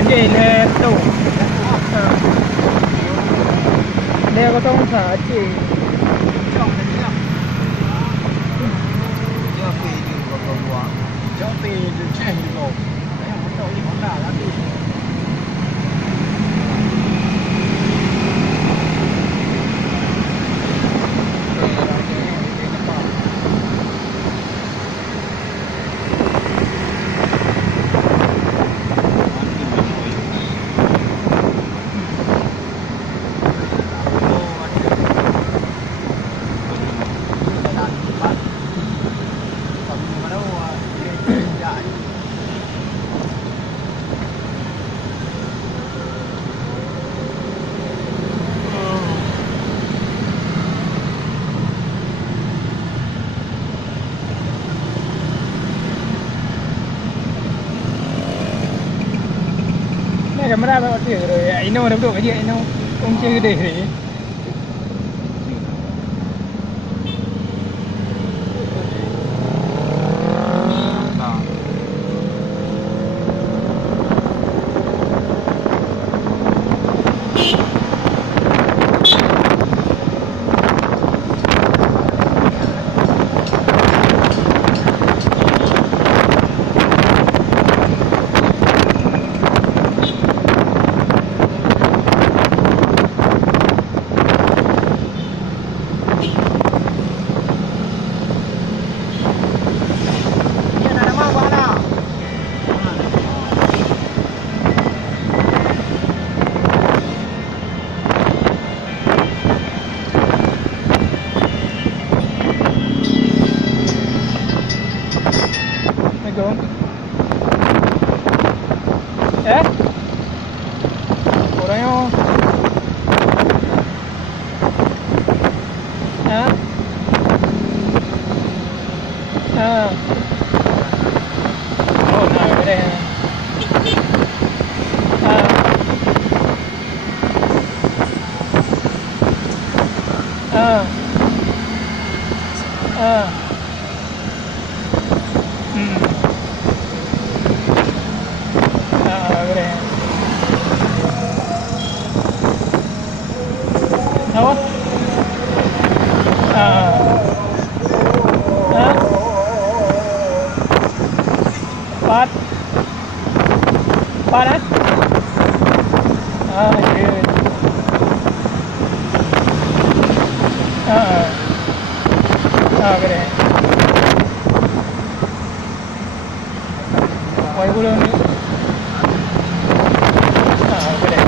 vậy nè tủ đeo có tông xả chỉ cho tì chạy rồi đấy là một đi bóng đá đi camera vào để rồi anh đâu đếm được cái gì anh đâu ông chơi để Ba đấy. Cái này. Quay vô luôn đi. Cái này.